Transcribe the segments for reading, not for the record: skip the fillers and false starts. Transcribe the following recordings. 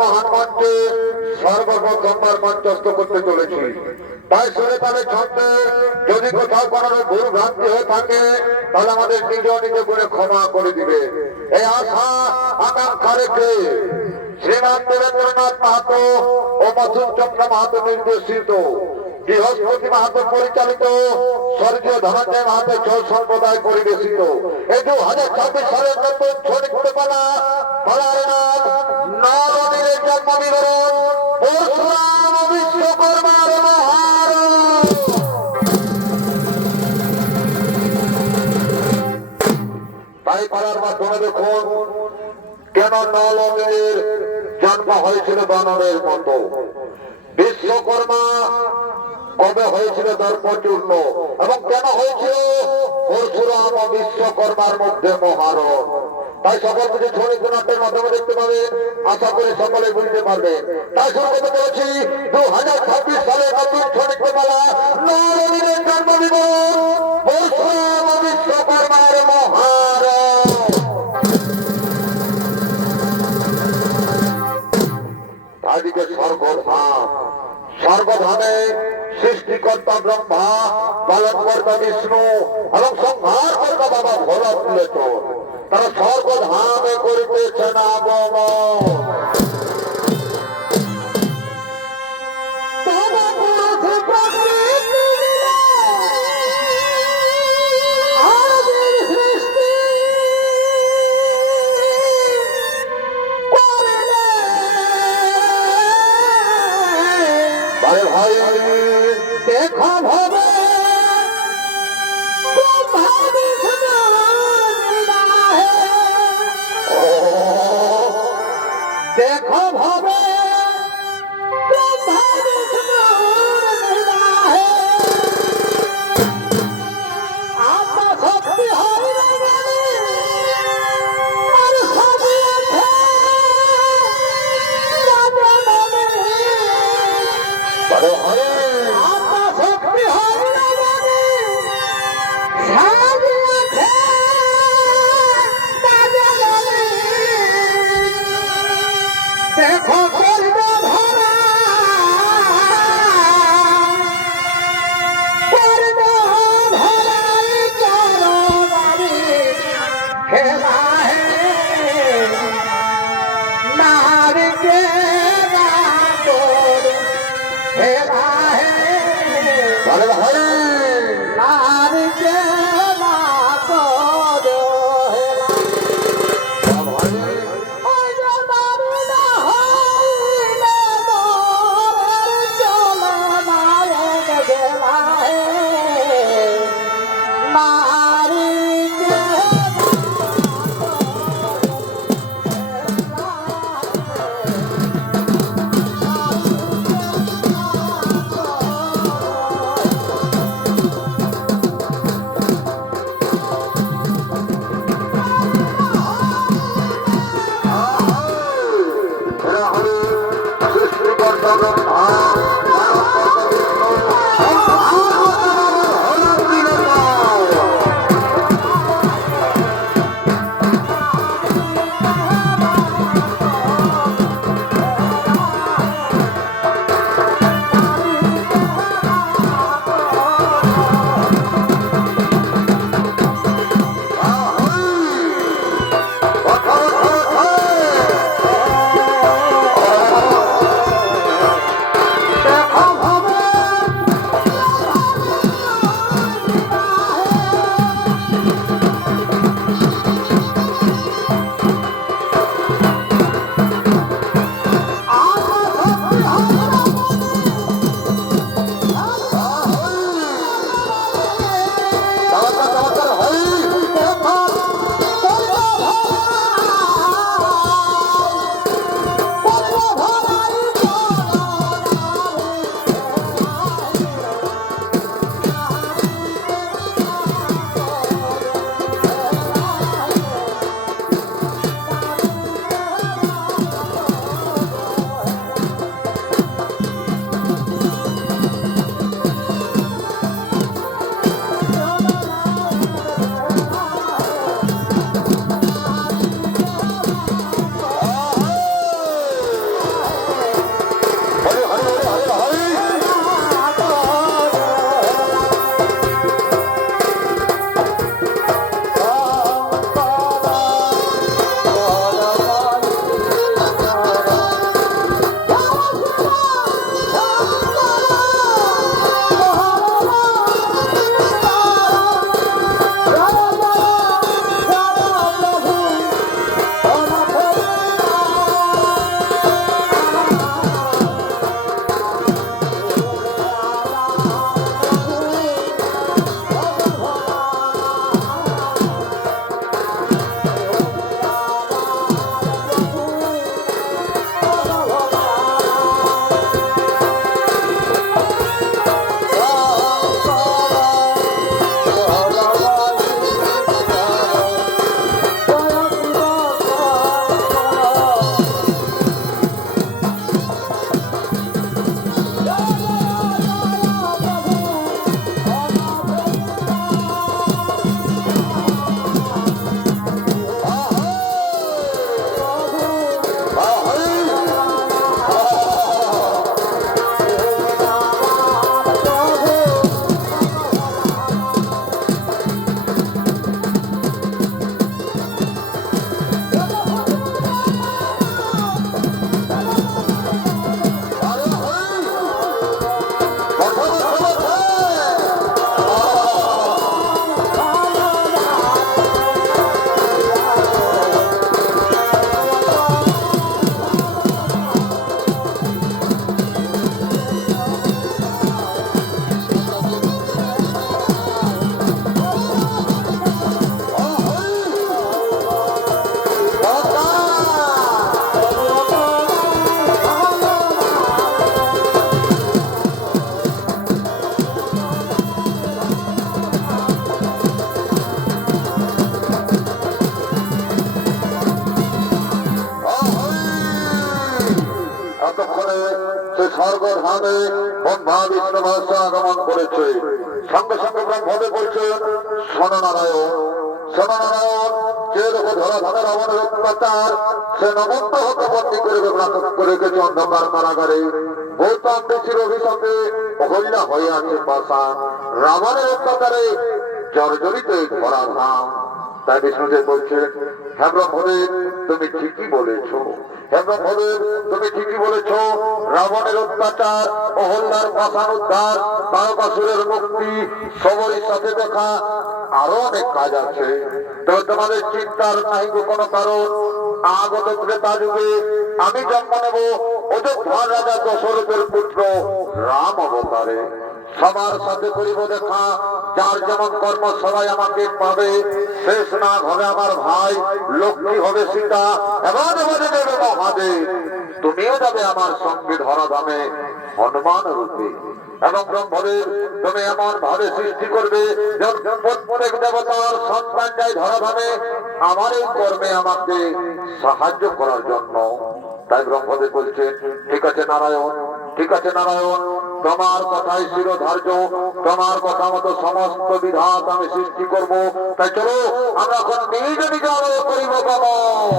মহান মঞ্চে সর্বপ্রথমবার মঞ্চস্থ করতে চলেছি। তাই শুনে তাহলে ছন্দে যদি কোথাও কোনো ভুল ভ্রান্তি হয়ে থাকে তাহলে আমাদের নিজ নিজ করে ক্ষমা করে দিবে। এই আশা আকাঙ্ক্ষা রেখে শ্রীমান দেবেন্দ্রনাথ মাহাতো ও মধুর চন্দ্র মাহাতো নির্দেশিত, বৃহস্পতি মাহাতো পরিচালিত, স্বর্গীয় ধনঞ্জয় মাহাতো চৌ সম্প্রদায় পরিবেশিত এই 2026 সালের নতুন ছড়ি ঘুরে পালা পালার নাম নরবীরের জন্ম বিবরণ পরশুরাম বিশ্বকর্মার মহার। তাই পালার মাধ্যমে দেখুন কেন নরবীরের জন্ম হয়েছিল বানরের মতো, বিশ্বকর্মা কবে হয়েছিল দর্পচূর্ণ, এবং কেন হয়েছিল পরশুরাম ও বিশ্বকর্মার মধ্যে মহারণ। তাই সকল কিছু ছড়ি নাট্যের মাধ্যমে দেখতে পাবে, আশা করি সকলে বুঝতে পারবে। তাই শুরু করতে চলেছি 2026 সালে নতুন ছড়ি পালা নরবীরের জন্ম বিবরণ পরশুরাম ও বিশ্বকর্মার মহারণ। তাইদিকে স্বর্গধাম, স্বর্গধামে সৃষ্টিকর্তা ব্রহ্মা, পালনকর্তা বিষ্ণু এবং সংহার কর্তা বাবা ভোলা তুলেছেন। তারা স্বর্গধামে করিতেছেন আগমন। ভাই দেখো ভাবে দেখো ভাবে দেখো করবে ভরা করবে ভরাই চলো বাড়ি খেলা হে নারকে খেলা হে নারকে ততক্ষণে সে স্বর্গধামে ব্রহ্মা বিষ্ণু মহেশ আগমন করেছে। সঙ্গে সঙ্গে ব্রহ্মদেব বলছেন, শোননারায়ণ শোননারায়ণ, যে লোক ধরাধামের আমাদের অত্যাচার সে নমন্ত হতে বন্দী করে রেখেছে অন্ধকার কারাগারে। গৌতম ঋষির অভিশাপে অহল্যা হয়ে আছে পাষাণ, রাবণের অত্যাচারে জর্জরিত এই ধরাধাম। তাই বিষ্ণুদেব বলছেন, হ্যাঁ ব্রহ্মদেব তুমি ঠিকই বলেছ, হ্যাঁ ব্রহ্মদেব তুমি ঠিকই বলেছ। রাবণের অত্যাচার, অহল্যার পাষাণ উদ্ধার, তারকাসুরের মুক্তি, সবরীর সাথে দেখা, আরো অনেক কাজ আছে। তবে তোমাদের চিন্তার নাই কোনো কারণ। আগত ত্রেতা যুগে আমি জন্ম নেব অযোধ্যার রাজা দশরথের পুত্র রাম অবতারে। সবার সাথে করিব দেখা, যার যেমন কর্ম সবাই আমাকে পাবে। শেষ নাগ হবে আমার ভাই, লক্ষ্মী হবে সীতা, এবার এবারে দেবে মহাদেব। তুমিও যাবে আমার সঙ্গে ধরাধামে হনুমান রূপে। এবং ব্রহ্মদেব তুমি এমন ভাবে সৃষ্টি করবে প্রত্যেক দেবতার সন্তান যায় ধরাধামে আমার এই কর্মে আমাকে সাহায্য করার জন্য। তাই ব্রহ্মদেব বলছেন, ঠিক আছে নারায়ণ, ঠিক আছে নারায়ণ, তোমার কথাই শিরোধার্য, তোমার কথা মতো সমস্ত বিধাত আমি সৃষ্টি করব। তাই চলো আমরা এখন নিজ নিজ আলোয় করিব গমন।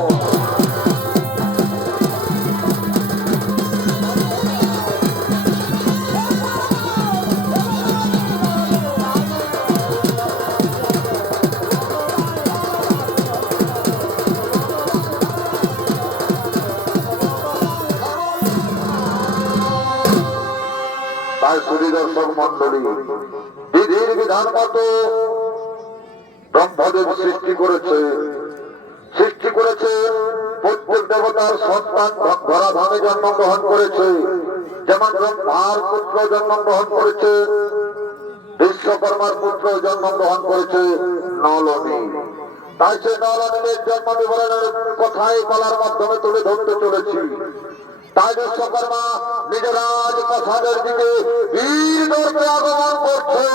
দর্শক মন্ডলী, বিধির বিধান মতো ব্রহ্মদেব সৃষ্টি করেছে প্রত্যেক দেবতার সন্তান ধরাধামে জন্মগ্রহণ করেছে। যেমন ব্রহ্মার পুত্র জন্মগ্রহণ করেছে, বিশ্বকর্মার পুত্র জন্মগ্রহণ করেছে নলনী। তাই সে নলনীর জন্ম বিবরণের কথাই বলার মাধ্যমে তুলে ধরতে চলেছি। তাই বিশ্বকর্মা নিজ রাজপ্রাসাদের দিকে বীর দর্পে আগমন করছে।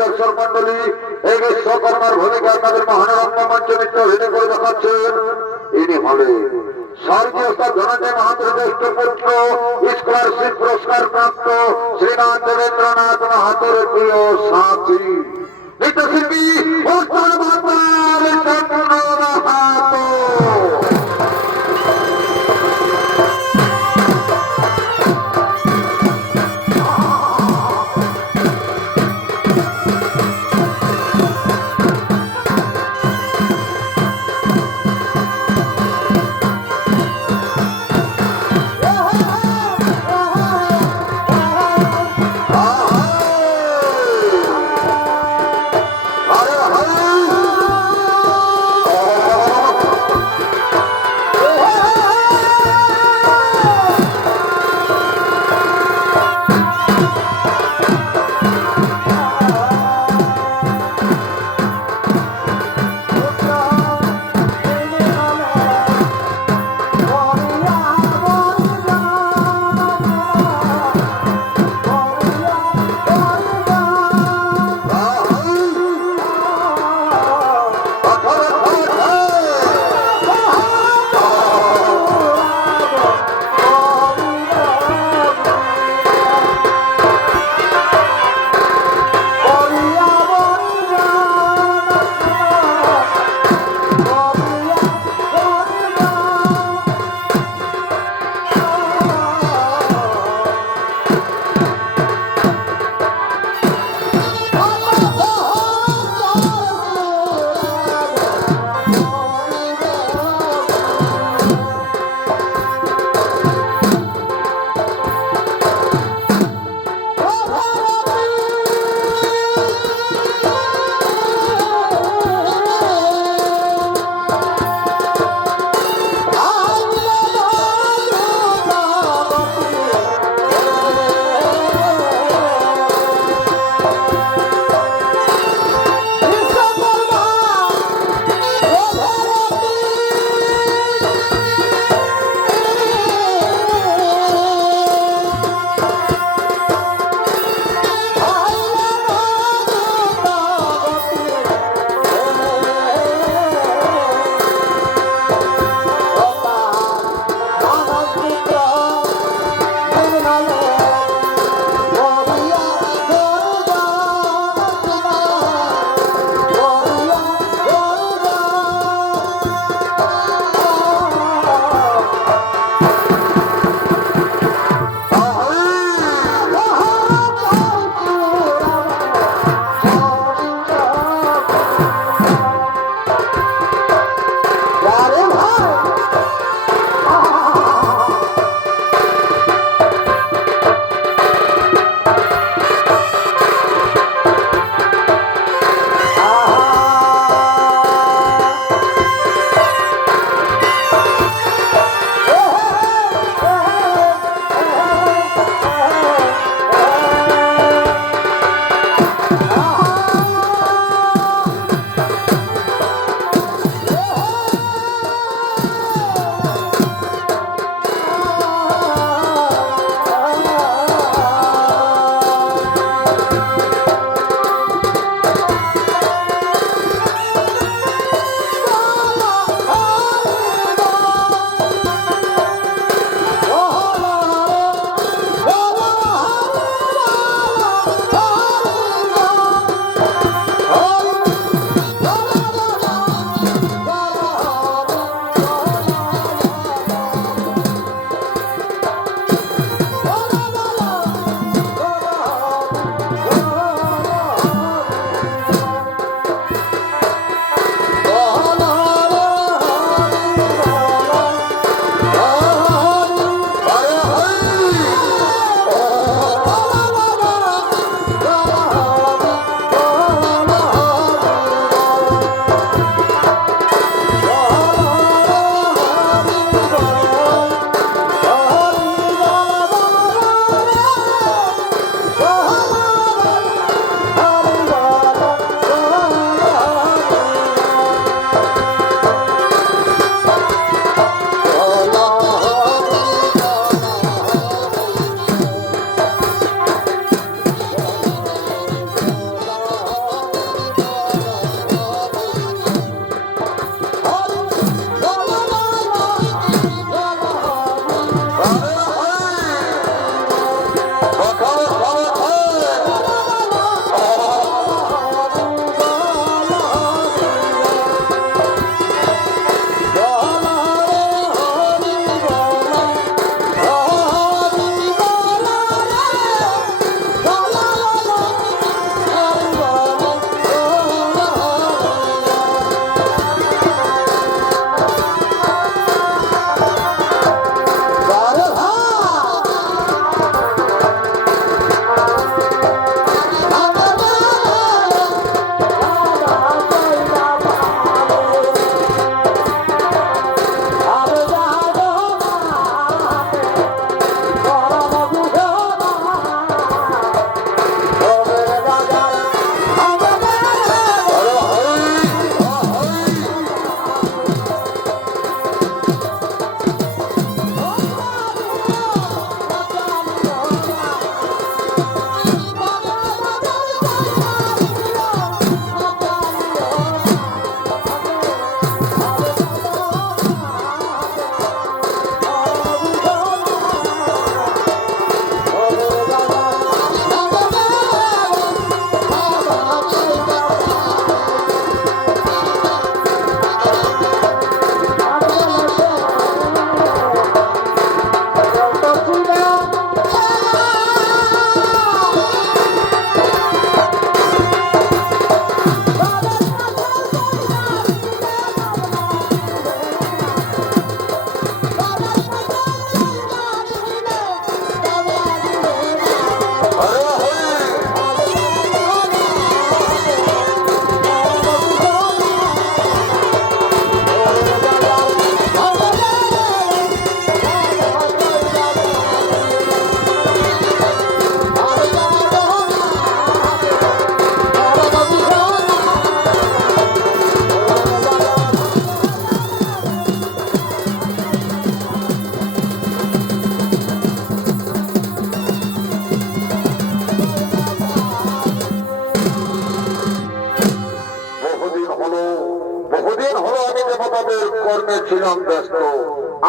দর্শক মন্ডলী, এই বিশ্বকর্মার ভূমিকা তাদের মহানরম্য মঞ্চমিত্র অভিনয় করে দেখাচ্ছেন। ইনি হলে স্বর্গীয় ধনঞ্জয় মাহাতোর জ্যেষ্ঠ পুত্র, স্কলারশিপ পুরস্কার প্রাপ্ত শ্রীনাথ দেবেন্দ্রনাথ মাহাতোর প্রিয় সাথী নৃত্যশিল্পী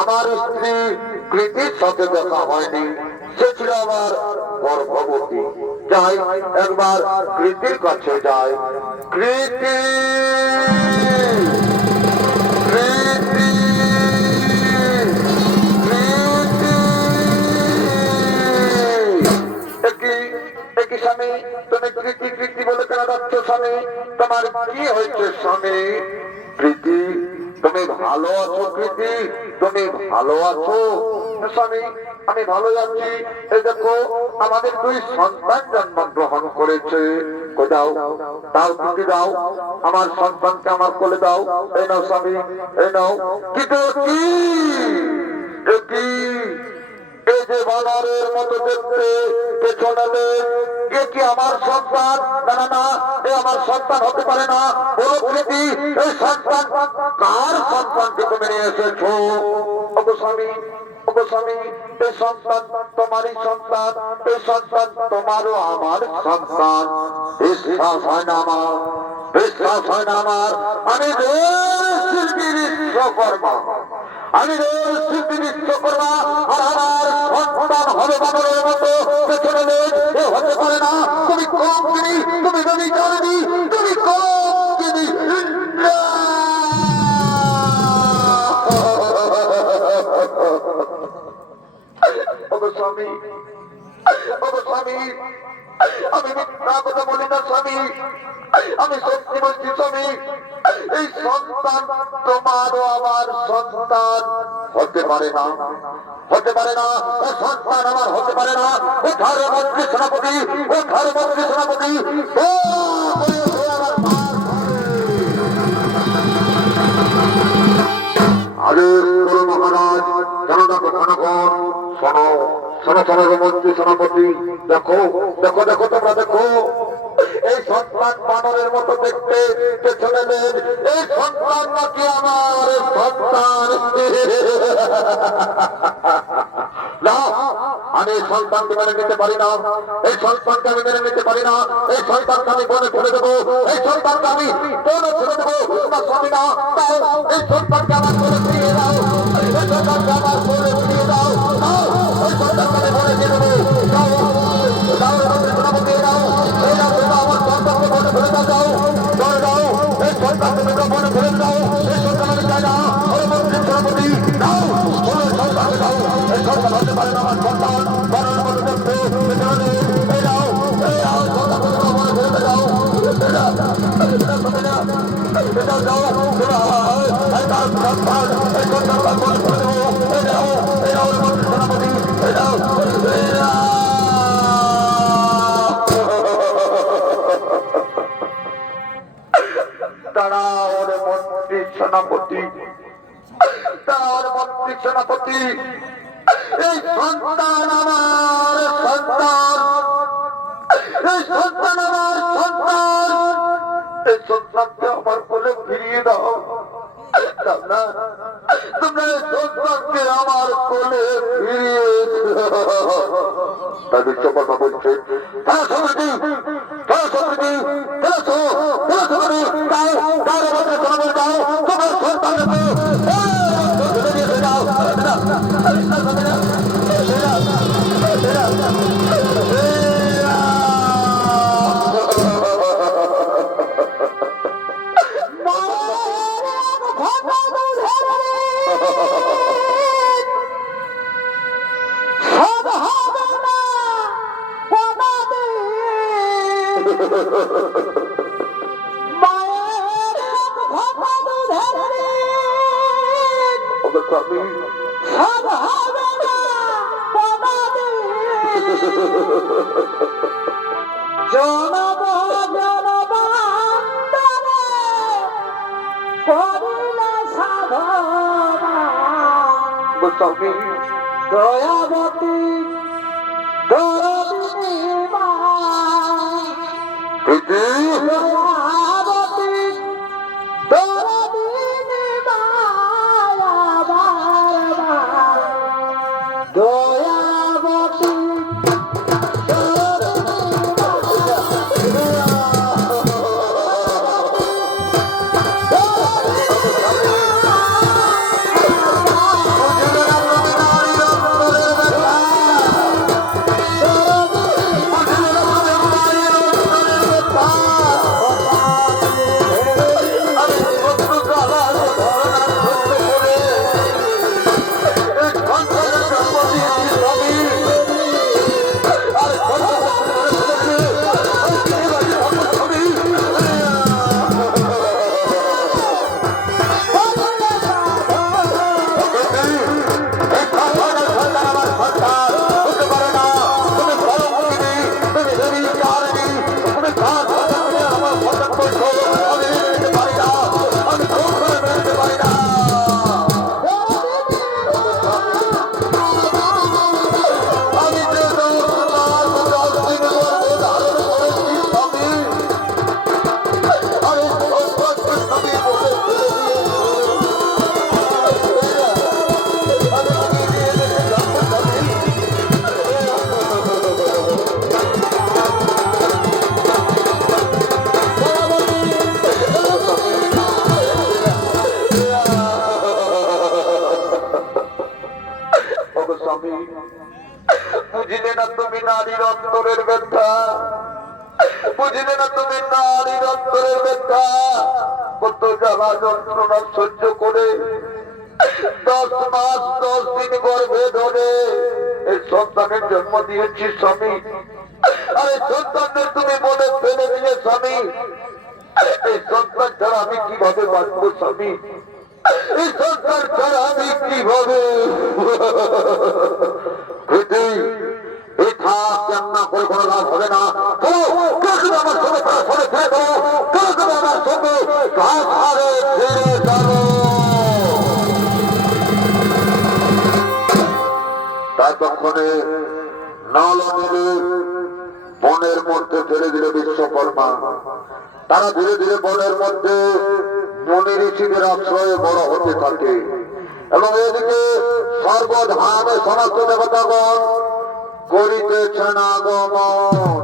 আমার স্ত্রী কৃতির সাথে দেখা হয়নি, সে ছিল আমার গর্ভবতী। যাই একবার কৃতির কাছে যাই। কৃতি কৃতি কৃতি স্বামী, তুমি কৃতি কৃতি বলে কেন যাচ্ছ স্বামী? তোমার কি হয়েছে স্বামী? কৃতি তুমি ভালো আছো? কৃতি তুমি ভালো আছো? স্বামী আমি ভালো আছি। এই দেখো আমাদের 2 সন্তান জন্মগ্রহণ করেছে। দাও দাও কৃতি দাও, আমার সন্তানকে আমার কোলে দাও। এই নাও স্বামী, এই নাও। কিন্তু কি এই যে বানরের মতো দেখতে পেছনে, এ কি আমার সন্তান? না না না, এ আমার সন্তান হতে পারে না। বলো কৃতি, এই সন্তান কার সন্তানকে তুমি নিয়ে এসেছো? ওগো স্বামী, ওগো স্বামী, এই সন্তান তোমারই সন্তান, এই সন্তান তোমারও আমার সন্তান। বিশ্বাস হয় না আমার, বিশ্বাস হয় না আমার। আমি শিল্পী বিশ্বকর্মা, আমি শিল্পী বিশ্বকর্মা, আর আমার সন্তান হবে বানরের মতো পেছনে হতে পারে না। তুমি কম কিনি, তুমি নবী জানি, তুমি কম কিনি। স্বামী, স্বামী আমি মিথ্যা কথা বলি না স্বামী, আমি সত্যি বলছি স্বামী। এই সন্তান তোমারও আমার সন্তান হতে পারে না, হতে পারে না। ও সন্তান আমার হতে পারে না। ও ঘরে মন্ত্রী সেনাপতি, ও ঘরে মন্ত্রী সেনাপতি, আরে মহারাজ জনতা কখনক্ষণ শোনো, শোনো শোনো মন্ত্রী সেনাপতি, দেখো দেখো দেখো তোমরা দেখো, এই সন্তান বানরের মতো দেখতে পেছনে এই সন্তান নাকি আমার সন্তান। না, আমি এই সন্তানকে মেনে নিতে পারি না, এই সন্তানকে আমি মেনে নিতে পারি না। এই সন্তানকে আমি বনে ছেড়ে দেবো, এই সন্তানকে আমি বনে ছেড়ে দেবো না স্বামী না। এই সন্তানকে আমার বলে ফিরিয়ে দাও, এই সন্তানকে আমার বলে ফিরিয়ে দাও, এই সন্তানকে আমি বলে দিয়ে দেবো। দাও দাও সেনাপতি, দাও এই দাও, আমার সন্তানকে বনে ফেলে দাও, দাও দাও এই সন্তানকে তোমরা বনে ফেলে দাও। এই সন্তান আমি চাই না। মন্ত্রী সেনাপতি দাও, সন্তানকে দাও। এই সন্তান হতে পারে না আমার সন্তান, বানরের মতো দেখতে পেছনে। এই দাও, এই দাও সন্তানকে তোমরা বনে ফেলে দাও। দাঁড়াও রে মন্ত্রী সেনাপতি, দাঁড়াও রে মন্ত্রী সেনাপতি, এই সন্তান আমার সন্তান, এই সন্তান আমার সন্তান, এই সন্তানকে আমার কোলে ফিরিয়ে দাও। তোমরা এই সন্তানকে আমার কোলে ফিরিয়ে তাই বিশ্বকর্মা বলছে, তারা সমৃদ্ধি, তারা সমৃদ্ধি, তারা তোমার সন্তানকে দয়াবতী স্বামী, বুঝিলে না তুমি নারীর অন্তরের ব্যথা, বুঝিলে না তুমি নারীর অন্তরের ব্যথা। কত জ্বালা যন্ত্রণা সহ্য করে 10 মাস 10 দিন গর্ভে ধরে এই সন্তানের জন্ম দিয়েছি স্বামী। আর এই সন্তানদের তুমি বলে ফেলে দিলে স্বামী। এই সন্তান ছাড়া আমি কিভাবে বাঁচবো স্বামী? এই সন্তান ছাড়া আমি কিভাবে এই থাক কান্না করে কোনো লাভ হবে না। আমার সঙ্গে সরে ছেড়ে দেবো, আমার সঙ্গে ঘাস হারে ফিরে যাবো। ততক্ষণে নলনীকে বনের মধ্যে ফেলে দিল বিশ্বকর্মা। তারা ধীরে ধীরে বনের মধ্যে মুনি ঋষিদের আশ্রয়ে বড় হতে থাকে এবং এদিকে সর্বধামে সমস্ত দেবতাগণ করিতেছেন আগমন।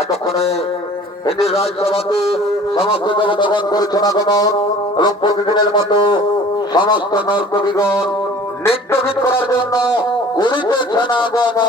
এতক্ষণে এদের রাজসভাতে সমস্ত দেবতাগণ করেছেন আগমন এবং প্রতিদিনের মতো সমস্ত নর্তকীগণ নৃত্য গীত করার জন্য করিতেছেন আগমন।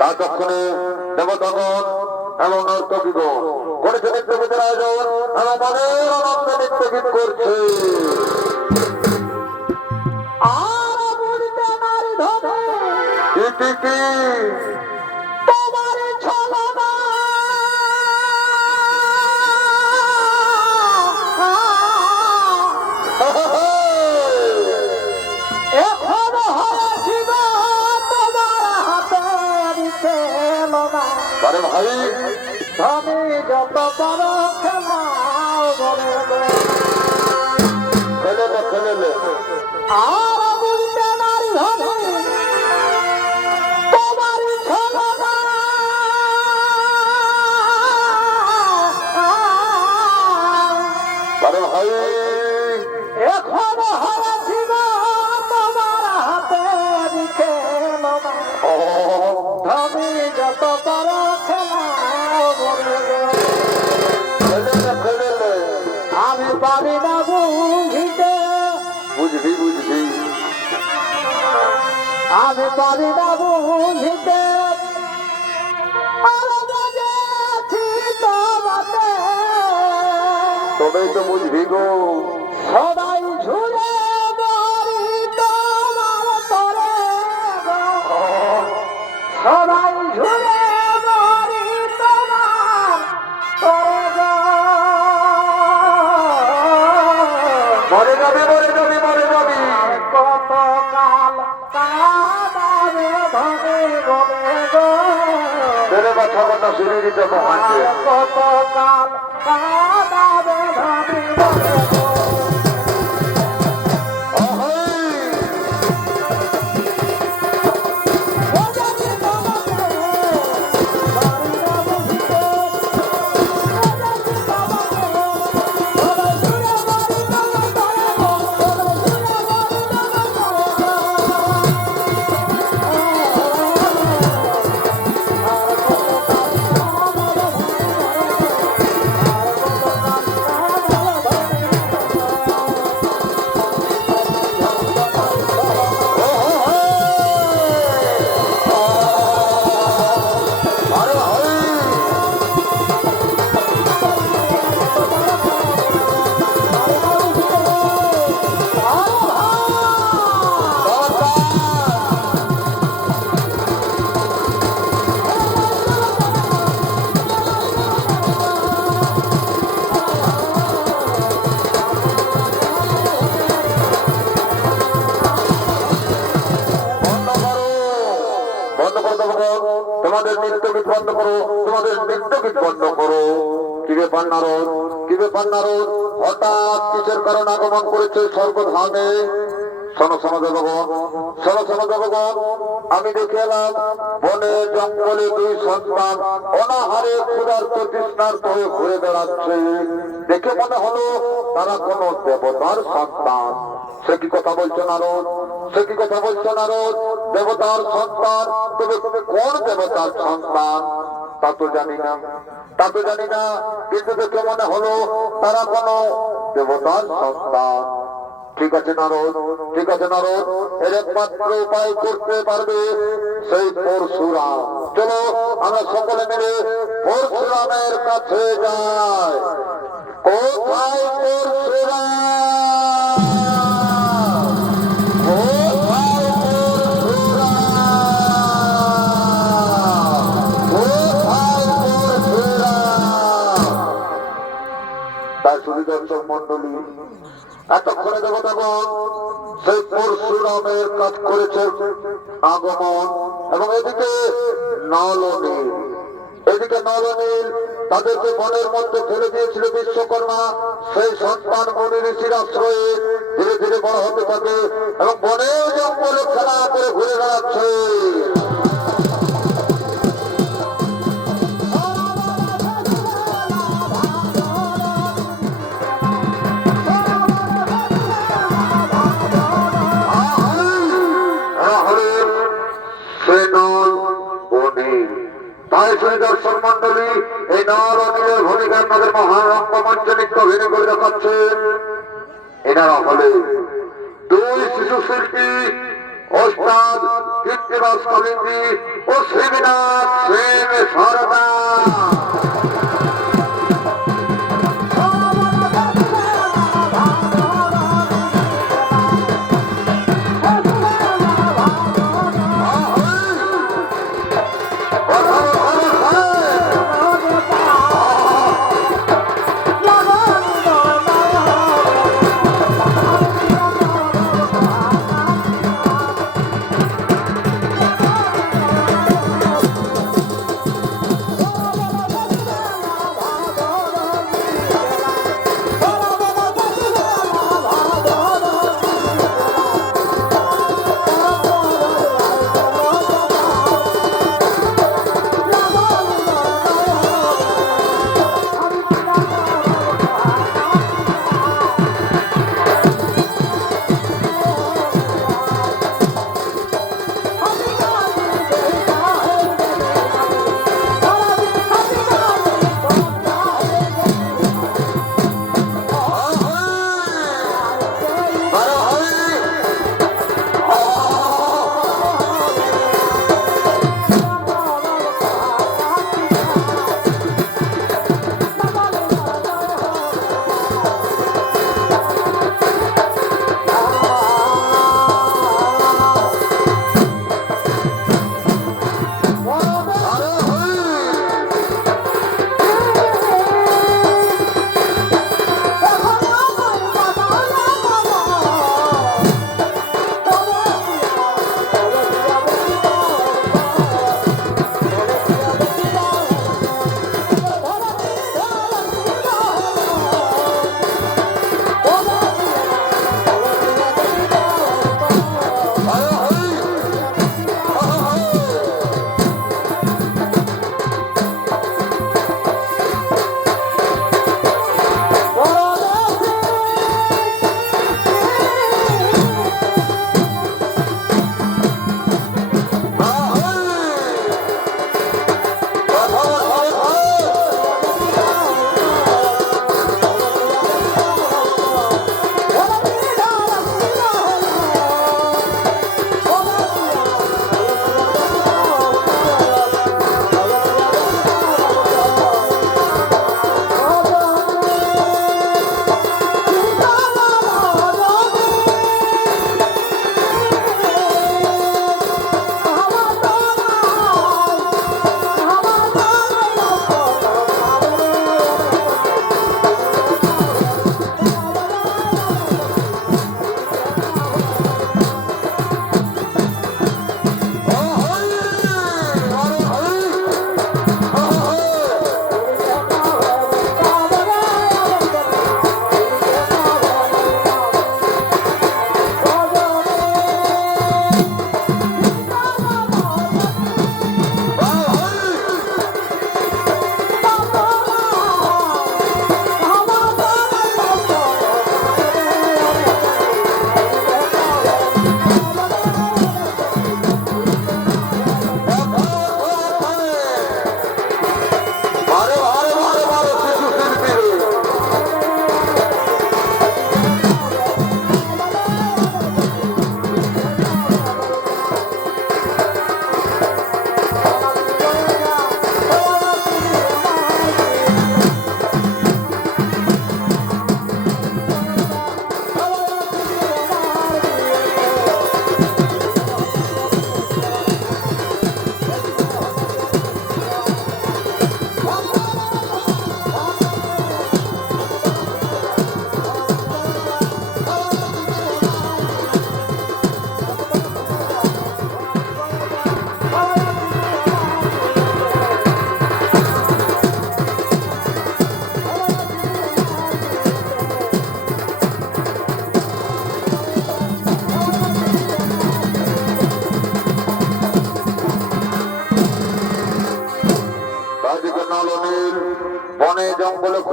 ততক্ষণে দেবতাগণ এবং নর্তকীগণ করেছে নৃত্যগীতের আয়োজন এবং মনের আনন্দে নৃত্যগীত করছে। আর বলতে নারী ধরে কি তোমার ছলনা এখন হয়েছিল তোমার হাতে খেলো না। আরে ভাই আমি যত বড় খেলাও বলে খেলে আর বুঝতে নারী ধরে তোমার ছলনা আরে ভাই এখন হয়েছিল তোমার হাতে খেলো না। আমি যত বড় খেলাও বলে খেলে আমি পারি না বুঝিতে বুঝবি আমি পারি না বুঝিতে আর বুঝেছি তোমাতে তবেই তো বুঝবি গো সবাই ঝুলে মরি তোমার তরে গো। সবাই ঝুলে মরি তোমার তরে গো। মরে যাবি কত কাল কাঁদাবে ধনে বলে গো। তেরে কথা শুনে দিতে কমাচ্ছে কত কাল কাঁদাবে ধনে বলে গো। তোমাদের নৃত্য গীত বন্ধ করো তোমাদের নৃত্য গীত বন্ধ করো কি ব্যাপার নারদ হঠাৎ কিসের কারণ আগমন করেছে স্বর্গধামে শোনো দেবগণ আমি দেখে এলাম বনে জঙ্গলে দুই সন্তান অনাহারে ক্ষুধার্ত তৃষ্ণার্ত হয়ে ঘুরে বেড়াচ্ছে দেখে মনে হলো তারা কোন দেবতার সন্তান সে কি কথা বলছো নারদ দেবতার সন্তান তবে কোন দেবতার সন্তান তা তো জানি না কিন্তু দেখে মনে হলো তারা কোন দেবতার সন্তান ঠিক আছে নারদ এর একমাত্র উপায় করতে পারবে সেই পরশুরাম চলো আমরা সকলে মিলে পরশুরামের কাছে যাই কোথায় দর্শক মন্ডলী এতক্ষণে দেবতাগণ সেই পরশুরামের কাজ করেছে আগমন এবং এদিকে নলনীল তাদেরকে বনের মধ্যে ফেলে দিয়েছিল বিশ্বকর্মা সেই সন্তান মুনি ঋষির আশ্রয়ে ধীরে ধীরে বড় হতে থাকে এবং বনে জঙ্গলে খেলা করে ঘুরে বেড়াচ্ছে দর্শক মন্ডলী এই নরনীলের ভূমিকা আমাদের মহান রঙ্গমঞ্চ নৃত্য অভিনয় করে দেখাচ্ছেন এনারা হলে দুই শিশু শিল্পী ওস্তাদ কীর্তিবাস কলিঙ্গি ও শ্রীনাথ সেন সারদা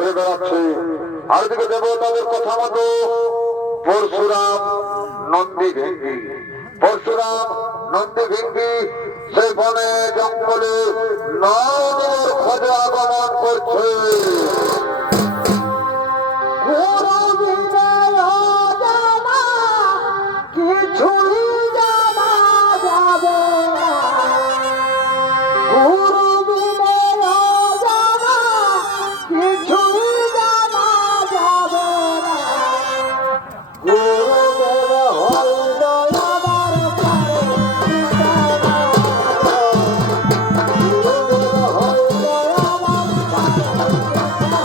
ঘুরে বেড়াচ্ছে। আর দিকে দেবতাদের কথা মতো পরশুরাম নন্দী ভেঙ্গি, পরশুরাম নন্দী ভেঙ্গি সেই বনে জঙ্গলে নদীর খোঁজে আগমন করছে। গুরু বিনয় জানা কিছুই জানা যাবে না। গুরু বিনয় জানা কিছুই জানা যাবে না। গুরুদেব হইল আমার প্রাণের ঠিকানা। গুরুদেব হইল আমার প্রাণের ঠিকানা।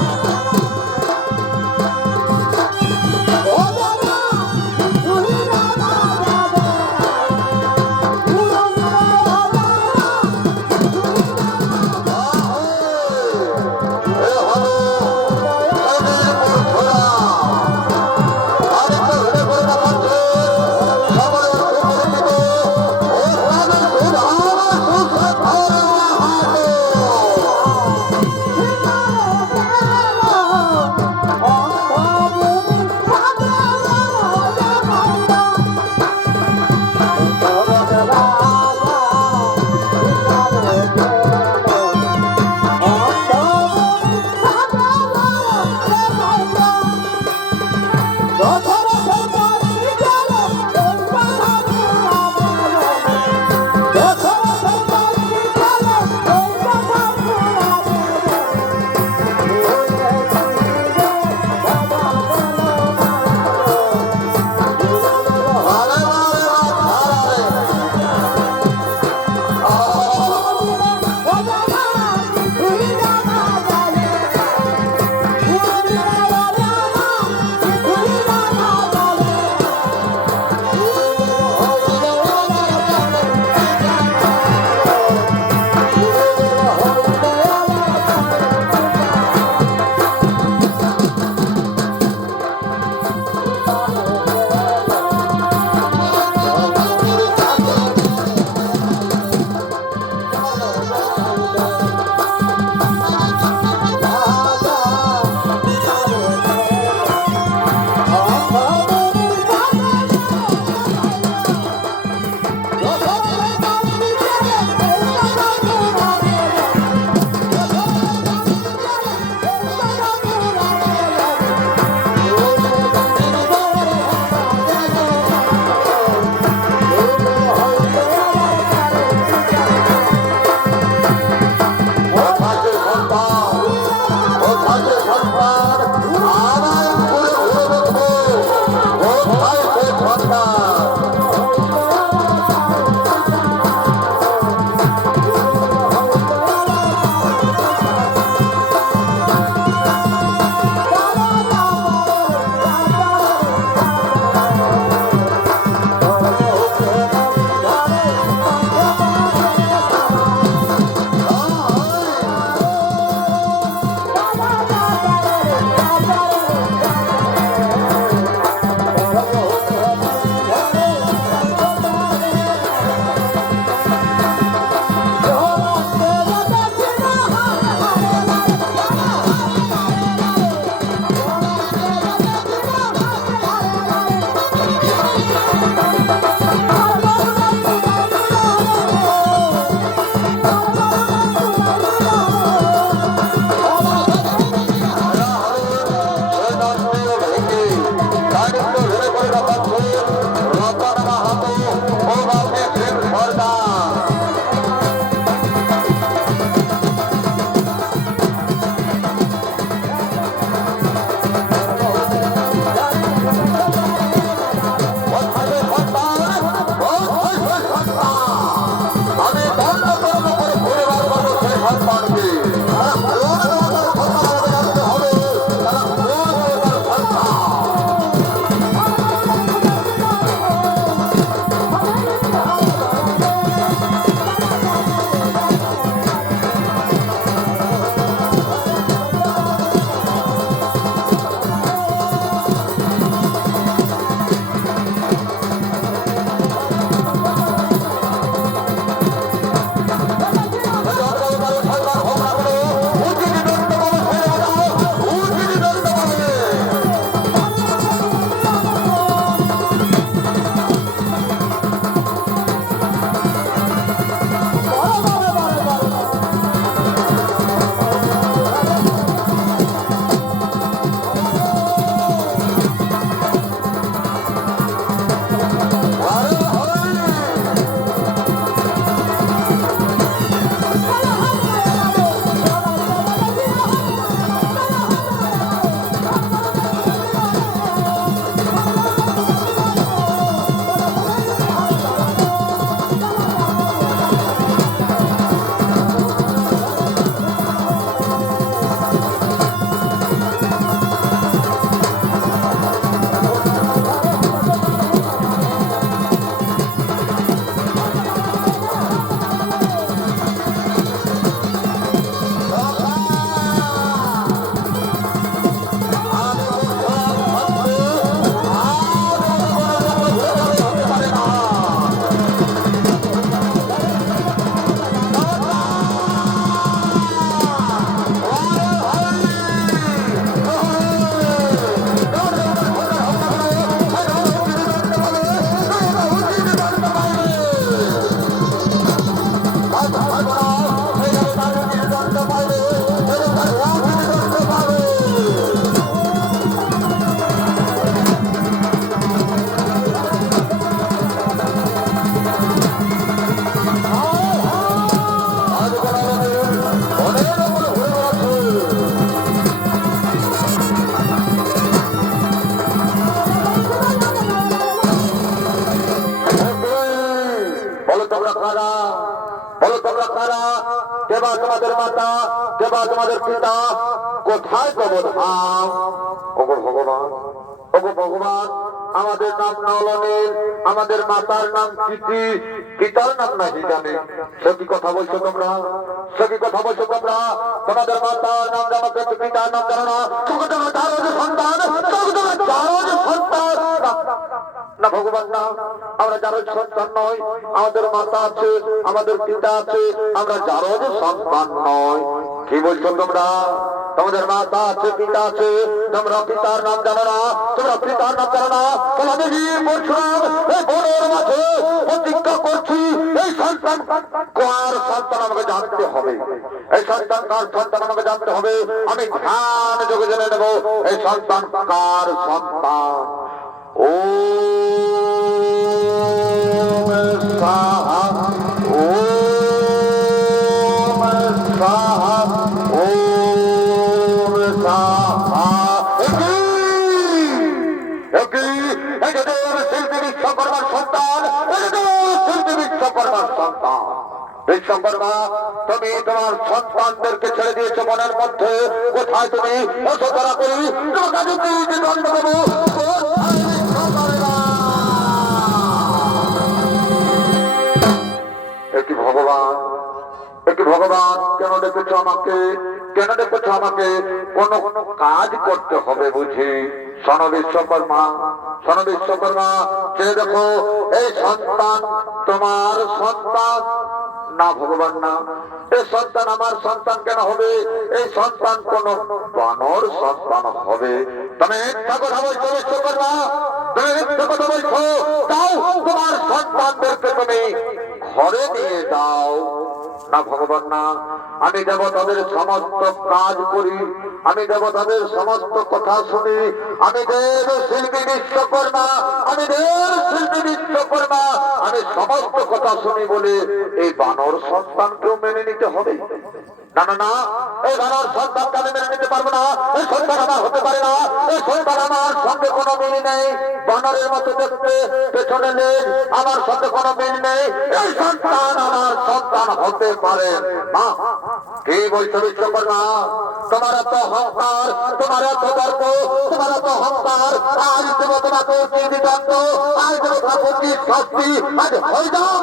আজ ছাড়বো না। এই যে তার নির্দণ্ড পাবে, এই যে তার নির্দণ্ড পাবে। আজ বলাবলি অনেক রকম ঘুরে বেড়াচ্ছে। বলো তোমরা কারা, বলো তোমরা কারা, কেবা তোমাদের মাতা, কেবা তোমাদের পিতা, কোথায় তব ধাম? ওগো ভগবান, ওগো ভগবান, আমাদের নাম নলনের, আমাদের মাতার নাম কীর্তি, পিতার নাম নাকি জানে। সে কি কথা বলছো তোমরা, সে কি কথা বলছো তোমরা? তোমাদের মাতার নাম জানো কিন্তু পিতার নাম জানো না। তোমরা যারো যে সন্তান, তোমরা যারো যে সন্তান। না ভগবান না, আমরা যারো সন্তান নয়। আমাদের মাতা আছে, আমাদের পিতা আছে, আমরা যারো যে সন্তান নয়। কি বলছো তোমরা? তোমাদের মাতা আছে, পিতা আছে, তোমরা পিতার নাম জানো না, তোমরা পিতার নাম জানো না। তোমাদের পরশুরাম এই বনের মাঝে প্রতিজ্ঞা করছি, এই সন্তান কার সন্তান আমাকে জানতে হবে। এই সন্তান কার সন্তান আমাকে জানতে হবে। আমি ধ্যান যোগে জেনে নেব এই সন্তান কার সন্তান। ও সাহা, ও সাহা, ও সাহা। শিল্পী বিশ্বকর্মার সন্তান, শিল্পী বিশ্বকর্মার সন্তান। বিশ্বকর্মা, তুমি তোমার সন্তানদেরকে ছেড়ে দিয়েছো বনের মধ্যে। কোথায় তুমি? অত করা করি দণ্ড দেবো। একটি ভগবান, একটি ভগবান, কেন ডেকেছো আমাকে, কেন ডেকেছো আমাকে? কোন কোন কাজ করতে হবে বুঝি। শোনো বিশ্বকর্মা, শোনো বিশ্বকর্মা, চেয়ে দেখো এই সন্তান তোমার সন্তান না ভগবান না। এই সন্তান আমার সন্তান কেন হবে? এই সন্তান কোন বানর সন্তান হবে। তুমি মিথ্যা কথা বলছো বিশ্বকর্মা, তুমি মিথ্যা কথা বলছো। তাও তোমার সন্তানদেরকে তুমি ঘরে নিয়ে যাও। না ভগবান না, আমি দেবতাদের সমস্ত কাজ করি, আমি দেবতাদের সমস্ত কথা শুনি। আমি দেব শিল্পী বিশ্বকর্মা, আমি দেব শিল্পী বিশ্বকর্মা, আমি সমস্ত কথা শুনি বলে এই বানর সন্তানকেও মেনে নিতে হবে? না না না, এই বানর সন্তানকে আমি মেনে নিতে পারবো না। এই সন্তান আমার হতে পারে না। এই সন্তান আমার সঙ্গে কোনো মিল নেই। বানরের মতো দেখতে, পেছনে নেই, আমার সঙ্গে কোনো মিল নেই। এই সন্তান আমার সন্তান হতে পারে না। কি বলছো বিশ্বকর্মা? তোমার এত অহংকার, তোমার এত গর্ব, তোমার এত অহংকার। আজ দেবো তোমাকে কি দণ্ড, আজ দেবো তোমাকে কি শাস্তি। আজ হয়ে যাও,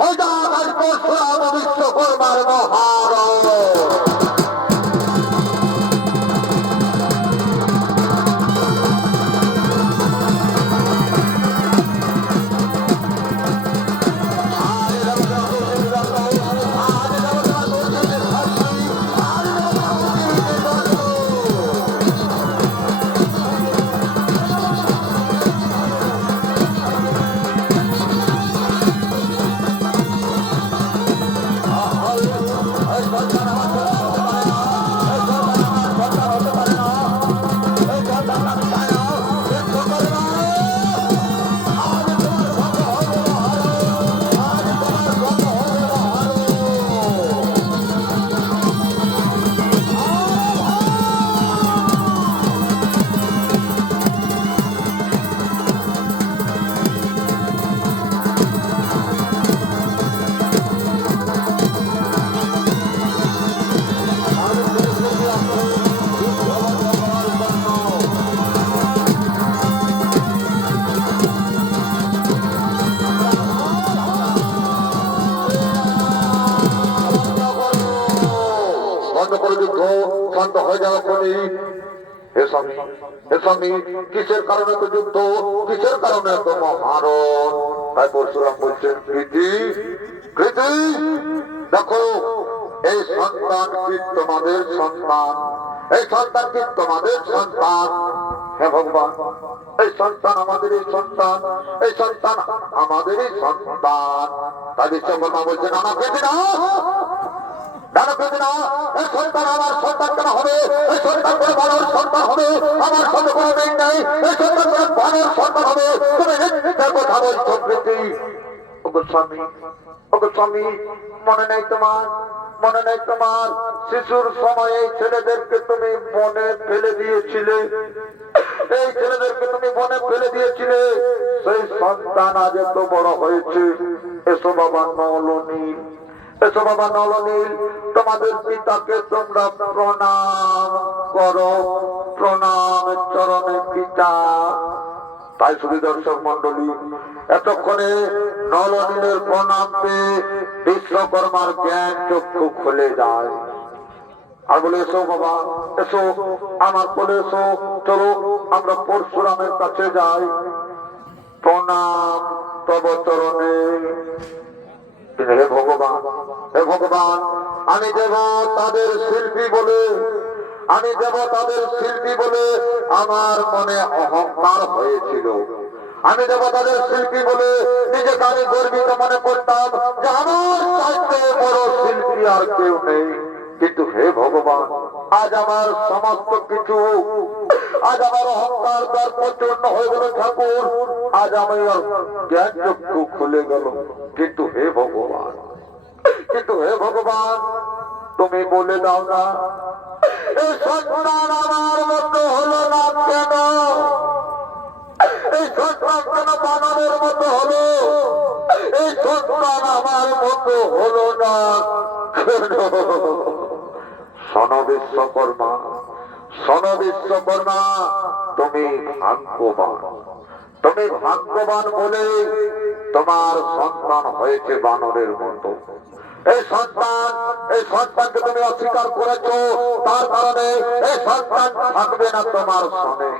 হয়ে যাও আজ পরশুরাম বিশ্বকর্মার মহারণ। শান্ত হয়ে যাওয়া করি। হে স্বামী, হে স্বামী, কিসের কারণে তো যুদ্ধ, কিসের কারণে তো মহারণ? তাই পরশুরাম বলছেন, কৃতি, কৃতি, দেখো এই সন্তান কি তোমাদের সন্তান? এই সন্তান কি তোমাদের সন্তান? হে ভগবান, এই সন্তান আমাদেরই সন্তান, এই সন্তান আমাদেরই সন্তান। তাই বিশ্বকর্মা বলছে নানা পেতে না, নানা পেতে না, এই সন্তান আমার সন্তান কেন হবে? এই সন্তান করে ভালোর সন্তান হবে, আমার সাথে কোনো মিল নেই। এই সন্তান করে ভালোর সন্তান হবে, তুমি নিত্যের কথা বলছো প্রীতি। ওগো স্বামী, ওগো স্বামী, মনে নেই তোমার, মনে নেই তোমার শিশুর সময়ে এই ছেলেদেরকে তুমি মনে ফেলে দিয়েছিলে, এই ছেলেদেরকে তুমি মনে ফেলে দিয়েছিলে, সেই সন্তান আজ এত বড় হয়েছে। এসো বাবা নলনীল, এসো বাবা নলনীল, তোমাদের পিতাকে তোমরা প্রণাম করো, প্রণাম চরণে পিতা। তাই শুধু দর্শক মন্ডলী, এতক্ষণে নলনীলের প্রণাম পেয়ে বিশ্বকর্মার জ্ঞান চক্ষু খুলে যায় আর বলে এসো বাবা, এসো আমার কোলে এসো, চলো আমরা পরশুরামের কাছে যাই। প্রণাম তব চরণে। হে ভগবান, হে ভগবান, আমি দেব তাদের শিল্পী বলে, আমি দেব তাদের শিল্পী বলে আমার মনে অহংকার হয়েছিল। আমি দেব তাদের শিল্পী বলে নিজেকে আমি গর্বিত মনে করতাম যে আমার চাইতে বড় শিল্পী আর কেউ নেই। কিন্তু হে ভগবান, আজ আমার সমস্ত কিছু, আজ আমার অহংকার দর্প চূর্ণ হয়ে গেল ঠাকুর, আজ আমার জ্ঞান চক্ষু খুলে গেল। কিন্তু হে ভগবান, কিন্তু হে ভগবান, তুমি বলে দাও না এই সন্তান আমার মতো হলো না কেন? এই সন্তান কেন বানরের মতো হলো? এই সন্তান আমার মতো হলো না কেন? শোনো বিশ্বকর্মা, শোনো বিশ্বকর্মা, তুমি ভাগ্যবান, তুমি ভাগ্যবান বলে তোমার সন্তান হয়েছে বানরের মতো। এই সন্তান, এই সন্তানকে তুমি অস্বীকার করেছো, তার কারণে এই সন্তান থাকবে না তোমার সনে।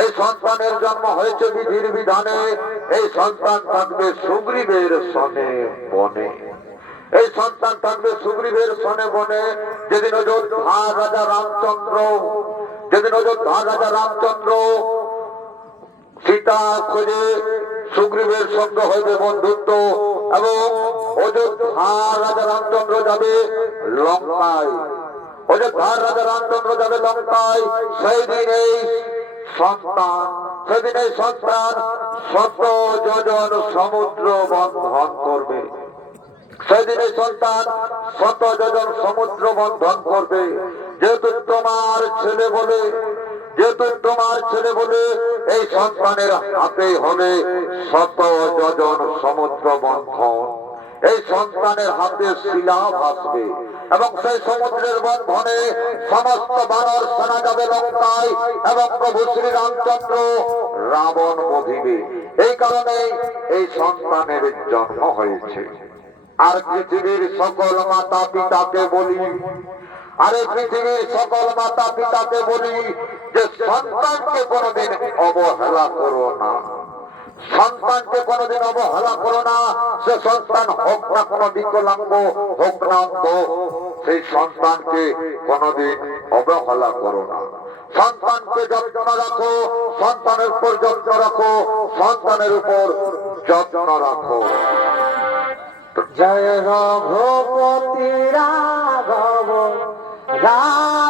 এই সন্তানের জন্ম হয়েছে বিধির বিধানে, এই সন্তান থাকবে সুগ্রীবের সনে বনে। এই সন্তান থাকবে সুগ্রীবের সনে বনে। যেদিন অযোধ্যা রাজা রামচন্দ্র, যেদিন অযোধ্যা রাজা রামচন্দ্র সীতা খোঁজে, সুগ্রীবের সঙ্গে হইবে বন্ধুত্ব এবং অযোধ্যা রাজা রামচন্দ্র যাবে লঙ্কায়, অযোধ্যার রাজা রামচন্দ্র যাবে লঙ্কায়। সেই দিন এই সন্তান, সেদিন এই সন্তান 100 যোজন সমুদ্র বন্ধন করবে। সেদিন এই সন্তান 100 যোজন সমুদ্র বন্ধন করবে। যেহেতু তোমার ছেলে বলে, যেহেতু তোমার ছেলে বলে এই সন্তানের হাতে হবে 100 যোজন সমুদ্র বন্ধন। এই সন্তানের হাতে শিলা ভাসবে এবং সেই সমুদ্রের বন্ধনে সমস্ত বানর সেনা যাবে লঙ্কায় এবং প্রভু শ্রী রামচন্দ্র রাবণ বধিবে। এই কারণে এই সন্তানের জন্ম হয়েছে। আর পৃথিবীর সকল মাতা পিতাকে বলি, আরে পৃথিবীর সকল মাতা পিতাকে বলি যে সন্তানকে কোনোদিন অবহেলা করো না, সন্তানকে কোনোদিন অবহেলা করো না। সে সন্তান হোক না কোনো বিকলাঙ্গ, হোক না অন্ধ, সেই সন্তানকে কোনোদিন অবহেলা করো না। সন্তানকে যত্ন রাখো, সন্তানের উপর যত্ন রাখো, সন্তানের উপর যত্ন রাখো। জয় রঘুপতি রাঘব রাম।